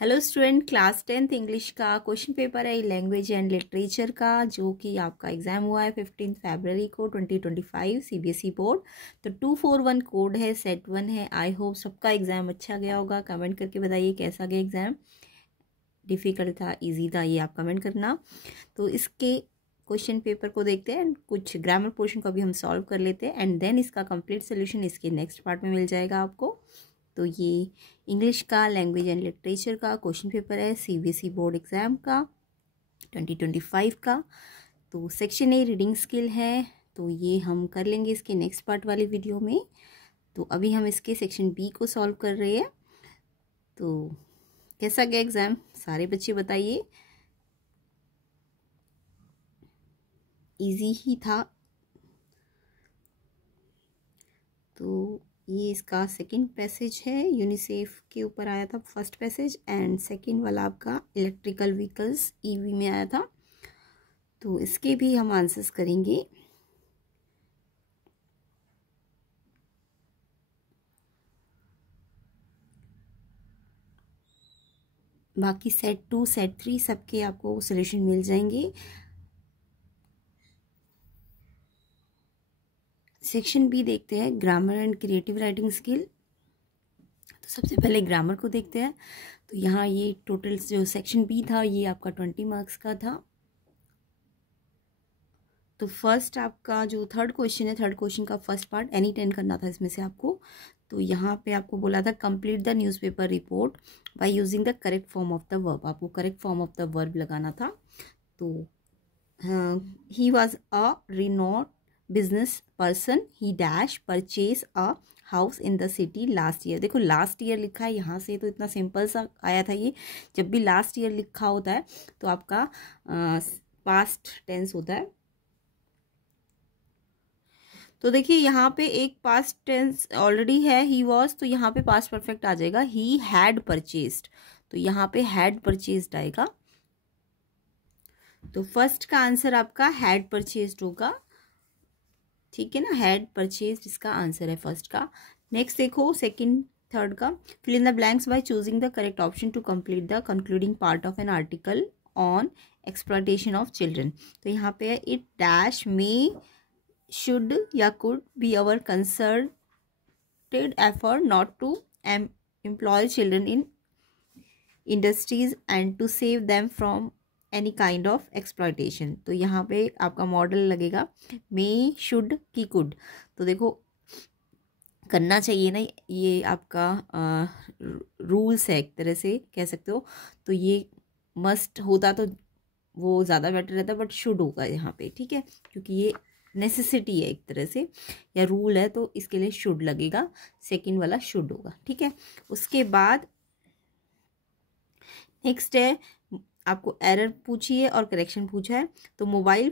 Hello student, class 10th English का question paper है language and literature का, जो कि आपका एग्जाम हुआ है 15 फरवरी को 2025 सीबीएसई बोर्ड। तो 241 कोड है, सेट 1 है। आई होप सबका एग्जाम अच्छा गया होगा। कमेंट करके बताइए कैसा गया एग्जाम, डिफ़िकल्ट था, इजी था, ये आप कमेंट करना। तो इसके क्वेश्चन पेपर को देखते हैं, कुछ ग्रामर पोर्शन को भी हम सॉल्व कर लेते हैं एंड देन इसका कंप्लीट सोल्यूशन इसके नेक्स्ट पार्ट में मिल जाएगा आपको। तो ये इंग्लिश का लैंग्वेज एंड लिटरेचर का क्वेश्चन पेपर है सीबीएसई बोर्ड एग्ज़ाम का 2025 का। तो सेक्शन ए रीडिंग स्किल है, तो ये हम कर लेंगे इसके नेक्स्ट पार्ट वाली वीडियो में। तो अभी हम इसके सेक्शन बी को सॉल्व कर रहे हैं। तो कैसा गया एग्ज़ाम, सारे बच्चे बताइए। इजी ही था। तो ये इसका सेकंड पैसेज है, यूनिसेफ के ऊपर आया था फर्स्ट पैसेज, एंड सेकंड वाला आपका इलेक्ट्रिकल व्हीकल्स ईवी में आया था। तो इसके भी हम आंसर्स करेंगे। बाकी सेट 2 सेट 3 सबके आपको सोल्यूशन मिल जाएंगे। सेक्शन बी देखते हैं, grammar and creative writing skill. तो सबसे पहले ग्रामर को देखते हैं। तो यहाँ ये टोटल जो सेक्शन बी था ये आपका 20 मार्क्स का था। तो फर्स्ट आपका जो थर्ड क्वेश्चन है, थर्ड क्वेश्चन का फर्स्ट पार्ट एनी 10 करना था इसमें से आपको। तो यहाँ पे आपको बोला था complete the newspaper report by using the correct form of the verb. आपको correct form of the verb लगाना था। तो he was a renowned business person, he dash purchase a house in the city last year. देखो last year लिखा है यहाँ से, तो इतना सिंपल सा आया था ये। जब भी लास्ट ईयर लिखा होता है तो आपका पास्ट टेंस होता है। तो देखिए यहाँ पे एक पास्ट टेंस ऑलरेडी है, ही वॉज, तो यहाँ पे पास्ट परफेक्ट आ जाएगा, ही हैड परचेज्ड। तो यहाँ पे हैड परचेज्ड आएगा। तो फर्स्ट का आंसर आपका हैड परचेज्ड होगा, ठीक है ना। हैड परचेज्ड इसका आंसर है फर्स्ट का। नेक्स्ट देखो सेकंड थर्ड का, fill in the blanks by choosing the correct option to complete the concluding part of an article on exploitation of children. तो यहाँ पे इट डैश मे should या could be our concerted effort not to employ children in industries and to save them from any kind of exploitation। तो यहाँ पे आपका model लगेगा may, should की could। तो देखो करना चाहिए ना, ये आपका रूल्स है एक तरह से कह सकते हो। तो ये मस्ट होता तो वो ज़्यादा बेटर रहता, बट शुड होगा यहाँ पे, ठीक है, क्योंकि ये नेसेसिटी है एक तरह से या रूल है, तो इसके लिए शुड लगेगा। सेकंड वाला शुड होगा, ठीक है। उसके बाद नेक्स्ट है, आपको एरर पूछी है और करेक्शन पूछा है। तो mobile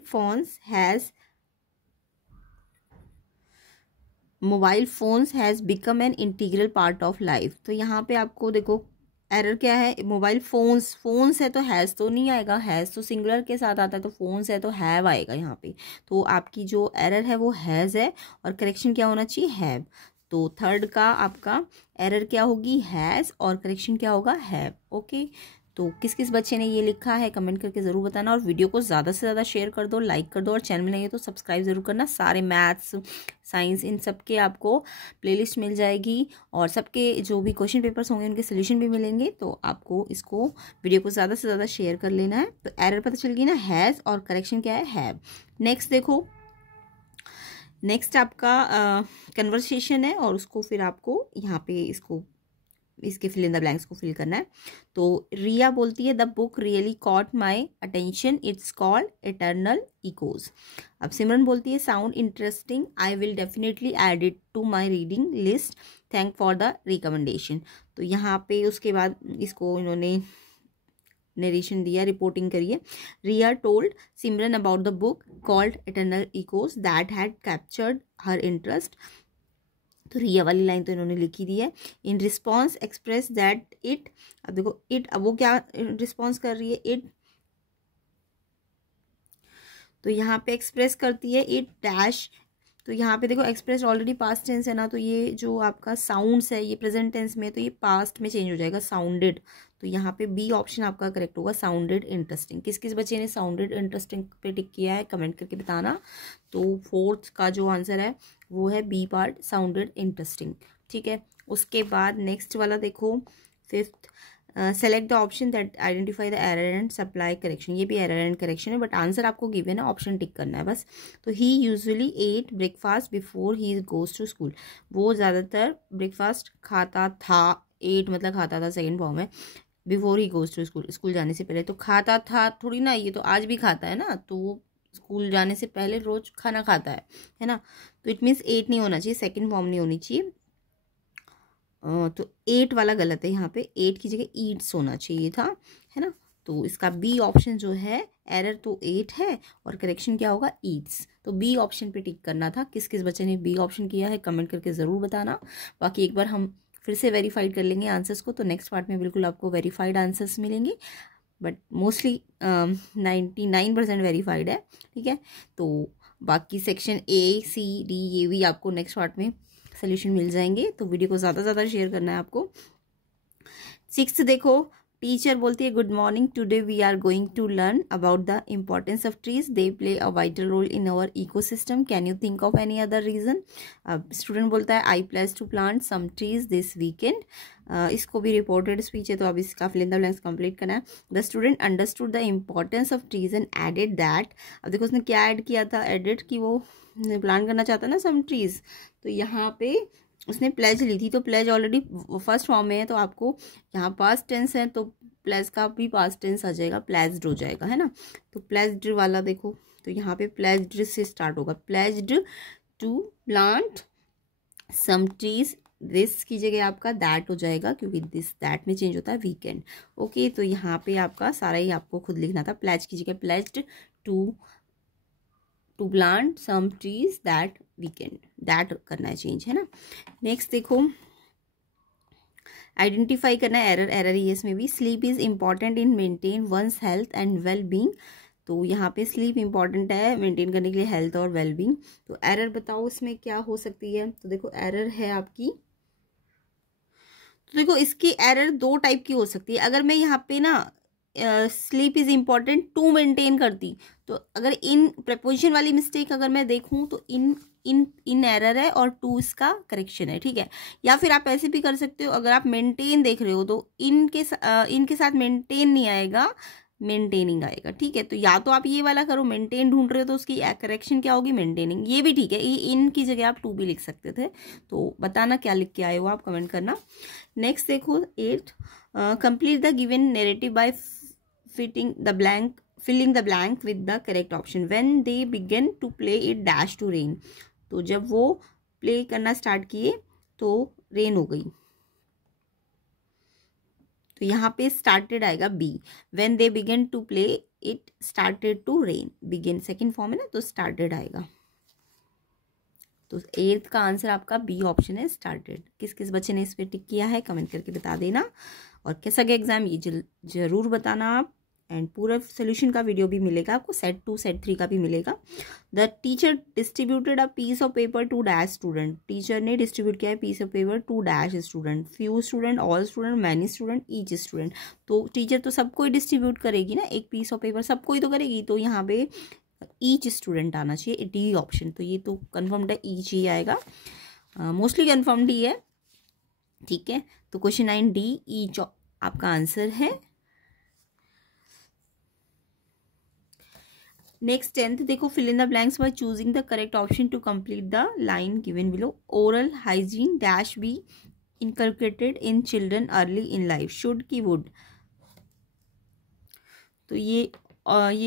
phones has become an integral part of life. तो यहाँ पे आपको देखो एरर क्या है, मोबाइल फोन्स है तो हैज़ तो नहीं आएगा, हैज़ तो सिंगुलर के साथ आता है, तो फोन्स है तो हैव आएगा यहाँ पे। तो आपकी जो एरर है वो हैज़ है और करेक्शन क्या होना चाहिए, हैव। तो थर्ड का आपका एरर क्या होगी, हैज़, और करेक्शन क्या होगा, हैव। ओके, तो किस किस बच्चे ने ये लिखा है कमेंट करके ज़रूर बताना, और वीडियो को ज़्यादा से ज़्यादा शेयर कर दो, लाइक कर दो, और चैनल में नहीं है तो सब्सक्राइब ज़रूर करना। सारे मैथ्स, साइंस, इन सब के आपको प्लेलिस्ट मिल जाएगी, और सबके जो भी क्वेश्चन पेपर्स होंगे उनके सोल्यूशन भी मिलेंगे। तो आपको इसको वीडियो को ज़्यादा से ज़्यादा शेयर कर लेना है। तो एरर पता चल गई ना, हैज़, और करेक्शन क्या है, हैव। नेक्स्ट देखो, नेक्स्ट आपका कन्वर्सेशन है, और उसको फिर आपको यहाँ पे इसके फिल इन द ब्लैंक्स को फिल करना है। तो रिया बोलती है the book really caught my attention, it's called eternal echoes. अब सिमरन बोलती है sound interesting, I will definitely add it to my reading list, thank for the recommendation. तो यहाँ पे उसके बाद इसको इन्होंने नरेशन दिया, रिपोर्टिंग करिए। Riya told Simran about the book called eternal echoes that had captured her interest. तो रिया वाली लाइन तो इन्होंने लिखी दी है। In response express that it, अब देखो इट, अब वो क्या रिस्पॉन्स कर रही है, इट, तो यहाँ पे एक्सप्रेस करती है इट डैश। तो यहाँ पे देखो एक्सप्रेस ऑलरेडी पास्ट टेंस है ना, तो ये जो आपका साउंड्स है ये प्रेजेंट टेंस में, तो ये पास्ट में चेंज हो जाएगा, साउंडेड। तो यहाँ पे बी ऑप्शन आपका करेक्ट होगा, साउंडेड इंटरेस्टिंग। किस किस बच्चे ने साउंडेड इंटरेस्टिंग पे टिक किया है कमेंट करके बताना। तो 4th का जो आंसर है वो है बी पार्ट, साउंडेड इंटरेस्टिंग। ठीक है, उसके बाद नेक्स्ट वाला देखो 5th, select the option that identify the error and supply correction. ये भी एरर एंड करेक्शन है बट आंसर आपको गिवन है, ऑप्शन टिक करना है बस। तो he usually eat breakfast before he goes to school. वो ज़्यादातर ब्रेकफास्ट खाता था, एट मतलब खाता था सेकेंड फॉर्म है, before he goes to school, school जाने से पहले। तो खाता था थोड़ी ना, ये तो आज भी खाता है ना, तो वो स्कूल जाने से पहले रोज खाना खाता है ना। तो इट मीन्स 8 नहीं होना चाहिए, सेकेंड फॉर्म नहीं होनी चाहिए। तो 8 वाला गलत है, यहाँ पे 8 की जगह ईट्स होना चाहिए था, है ना। तो इसका बी ऑप्शन जो है, एरर तो 8 है और करेक्शन क्या होगा, ईट्स। तो बी ऑप्शन पे टिक करना था। किस किस बच्चे ने बी ऑप्शन किया है कमेंट करके ज़रूर बताना। बाकी एक बार हम फिर से वेरीफाइड कर लेंगे आंसर्स को, तो नेक्स्ट पार्ट में बिल्कुल आपको वेरीफाइड आंसर्स मिलेंगे, बट मोस्टली 99% वेरीफाइड है। ठीक है, तो बाकी सेक्शन ए सी डी ये भी आपको नेक्स्ट पार्ट में सोल्यूशन मिल जाएंगे, तो वीडियो को ज़्यादा से ज़्यादा शेयर करना है आपको। 6th देखो, टीचर बोलती है good morning, today we are going to learn about the importance of trees, they play a vital role in our ecosystem, can you think of any other reason. अब student बोलता है I plan to plant some trees this weekend. इसको भी reported speech है, तो अब इसका fill in the blanks complete करना है। The student understood the importance of trees and added that. अब देखो उसने क्या ऐड किया था, एडेड कि वो प्लान करना चाहता है ना सम ट्रीज, तो यहाँ पे उसने प्लेज ली थी। तो प्लेज ऑलरेडी फर्स्ट फॉर्म में है, तो आपको यहाँ पास्ट टेंस है तो प्लेज का भी पास्ट टेंस आ जाएगा, प्लेज्ड हो जाएगा, है ना। तो प्लेज्ड वाला देखो, तो यहाँ पे प्लेज्ड से स्टार्ट होगा, pledged to plant some trees, this की जगह आपका दैट हो जाएगा क्योंकि दिस दैट में चेंज होता है वीकेंड। ओके, तो यहाँ पे आपका सारा ही आपको खुद लिखना था, प्लेज की जगह pledged to plant some trees that weekend, that करना है चेंज, है ना। नेक्स्ट देखो, आइडेंटिफाई करना है एरर, एरर ही इसमें भी। Sleep is important in maintain one's health and well being. तो यहाँ पे स्लीप इंपॉर्टेंट है मेंटेन करने के लिए हेल्थ और वेल बींग। तो एरर बताओ इसमें क्या हो सकती है। तो देखो एरर है आपकी, तो देखो इसकी एरर 2 टाइप की हो सकती है। अगर मैं यहाँ पे ना sleep is important to maintain करती, तो अगर इन प्रपोजिशन वाली मिस्टेक अगर मैं देखूं तो इन एरर है और टू इसका करेक्शन है, ठीक है। या फिर आप ऐसे भी कर सकते हो, अगर आप मेंटेन देख रहे हो तो इनके साथ मेंटेन नहीं आएगा, मेंटेनिंग आएगा, ठीक है। तो या तो आप ये वाला करो, मेंटेन ढूंढ रहे हो तो उसकी करेक्शन क्या होगी, मेंटेनिंग, ये भी ठीक है। इन की जगह आप टू भी लिख सकते थे। तो बताना क्या लिख के आए हो आप, कमेंट करना। नेक्स्ट देखो 8, complete the given narrative by filling the blank with the correct option. When they begin to play it dash to rain. तो जब वो प्ले करना स्टार्ट किए तो रेन हो गई, तो यहाँ पे स्टार्टेड आएगा B. When they begin to play it started to rain, begin second form है ना, तो स्टार्टेड आएगा। तो 8th का आंसर आपका बी ऑप्शन है, स्टार्टेड। किस किस बच्चे ने इस पे टिक किया है कमेंट करके बता देना। और कैसा गया एग्जाम ये जरूर बताना आप। एंड पूरा सोल्यूशन का वीडियो भी मिलेगा आपको, सेट 2 सेट 3 का भी मिलेगा। The teacher distributed a piece of paper to dash student. Teacher ने डिस्ट्रीब्यूट किया है piece of paper to dash student, few student, all student, many student, each student. तो टीचर तो सबको ही डिस्ट्रीब्यूट करेगी ना, एक पीस ऑफ पेपर सबको ही तो करेगी, तो यहाँ पे ईच स्टूडेंट आना चाहिए, डी ऑप्शन। तो ये तो कन्फर्म्ड है, ईच ही आएगा, मोस्टली कन्फर्म्ड ही है, ठीक है। तो क्वेश्चन 9 डी ईच आपका आंसर है। नेक्स्ट 10th देखो, fill in the blanks by choosing the correct option to complete the line given below. Oral hygiene dash be inculcated in children early in life, should की would. तो ये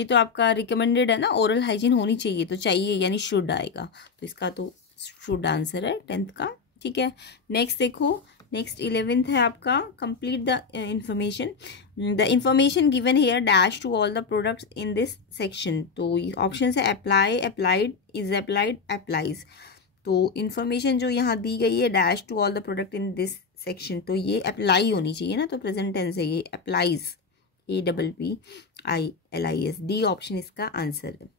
तो आपका recommended है ना, oral hygiene होनी चाहिए, तो चाहिए यानी शुड आएगा, तो इसका तो शुड आंसर है 10th का, ठीक है। नेक्स्ट देखो, नेक्स्ट 11th है आपका, complete the information given here dash to all the products in this section. तो ऑप्शन है apply, applied, is applied, applies. तो इन्फॉर्मेशन जो यहाँ दी गई है dash to all the product in this section, तो ये अप्लाई होनी चाहिए ना, तो प्रेजेंट टेंस है ये, अप्लाइज, APPILIS, डी ऑप्शन इसका आंसर है।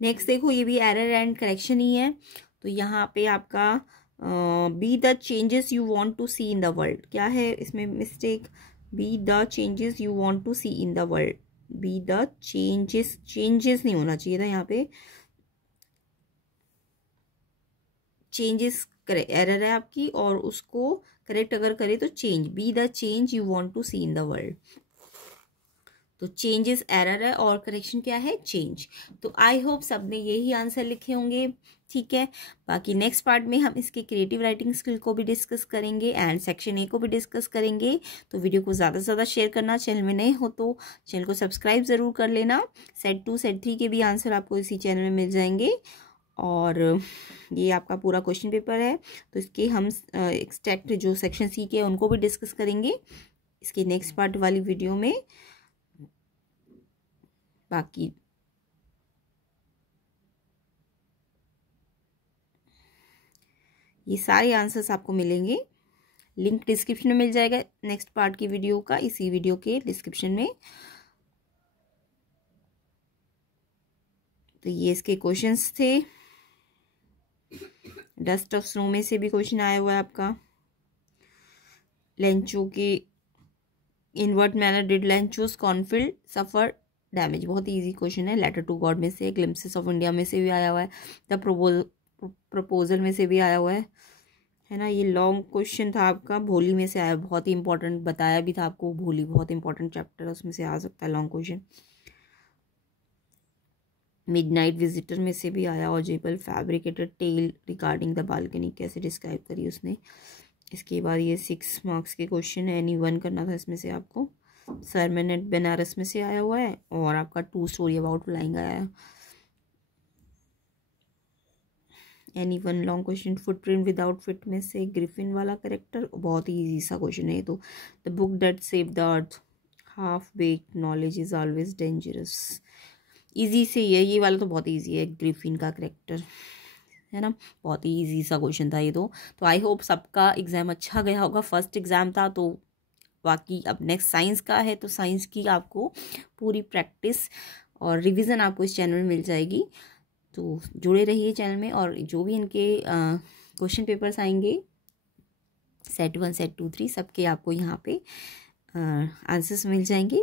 नेक्स्ट देखो, ये भी एरर एंड करेक्शन ही है। तो यहाँ पे आपका be the changes you want to see in the world, क्या है इसमें mistake? Be the changes you want to see in the world, be the changes, changes नहीं होना चाहिए था यहाँ पे, चेंजेस करे, एरर है आपकी, और उसको करेक्ट अगर करे तो change, be the change you want to see in the world. तो चेंजेस एरर है और करेक्शन क्या है? चेंज। तो आई होप सबने यही आंसर लिखे होंगे, ठीक है। बाकी नेक्स्ट पार्ट में हम इसके क्रिएटिव राइटिंग स्किल को भी डिस्कस करेंगे एंड सेक्शन ए को भी डिस्कस करेंगे। तो वीडियो को ज़्यादा से ज़्यादा शेयर करना, चैनल में नए हो तो चैनल को सब्सक्राइब ज़रूर कर लेना। सेट 2 सेट 3 के भी आंसर आपको इसी चैनल में मिल जाएंगे। और ये आपका पूरा क्वेश्चन पेपर है, तो इसके हम एक्सट्रैक्ट जो सेक्शन सी के उनको भी डिस्कस करेंगे इसके नेक्स्ट पार्ट वाली वीडियो में। बाकी ये सारे आंसर्स आपको मिलेंगे, लिंक डिस्क्रिप्शन में मिल जाएगा नेक्स्ट पार्ट की वीडियो का, इसी वीडियो के डिस्क्रिप्शन में। तो ये इसके क्वेश्चंस थे। डस्ट ऑफ स्नो में से भी क्वेश्चन आया हुआ है आपका। लेंचो के invert manner did Lencho's cornfield suffer damage, बहुत ही इजी क्वेश्चन है। लेटर टू गॉड में से, ग्लिम्पसेस ऑफ इंडिया में से भी आया हुआ है, द प्रपोजल में से भी आया हुआ है ना। ये लॉन्ग क्वेश्चन था आपका, भोली में से आया, बहुत ही इंपॉर्टेंट बताया भी था आपको, भोली बहुत इंपॉर्टेंट चैप्टर है, उसमें से आ सकता है लॉन्ग क्वेश्चन। मिडनाइट विजिटर में से भी आया, ऑजेबल fabricated tale regarding the balcony, कैसे डिस्क्राइब करी उसने। इसके बाद ये 6 मार्क्स के क्वेश्चन है, एनी वन करना था इसमें से आपको। सरमन एट बनारस में से आया हुआ है, और आपका 2 स्टोरी अबाउट फ्लाइंग आया है। Any one long question, footprint without fit में से ग्रिफिन वाला करेक्टर, बहुत ही इजी सा क्वेश्चन है। तो the book that save the earth, half baked knowledge is always dangerous, easy से ही है ये वाला, तो बहुत ईजी है, ग्रिफिन का करेक्टर है ना। बहुत ही इजी सा क्वेश्चन था ये तो आई होप सबका एग्जाम अच्छा गया होगा, फर्स्ट एग्जाम था। तो बाकी अब नेक्स्ट साइंस का है, तो साइंस की आपको पूरी प्रैक्टिस और रिवीजन आपको इस चैनल में मिल जाएगी। तो जुड़े रहिए चैनल में, और जो भी इनके क्वेश्चन पेपर्स आएंगे सेट 1 सेट 2 3 सबके आपको यहाँ पे आंसर्स मिल जाएंगे।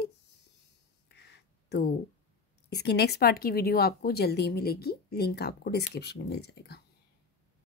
तो इसकी नेक्स्ट पार्ट की वीडियो आपको जल्दी मिलेगी, लिंक आपको डिस्क्रिप्शन में मिल जाएगा।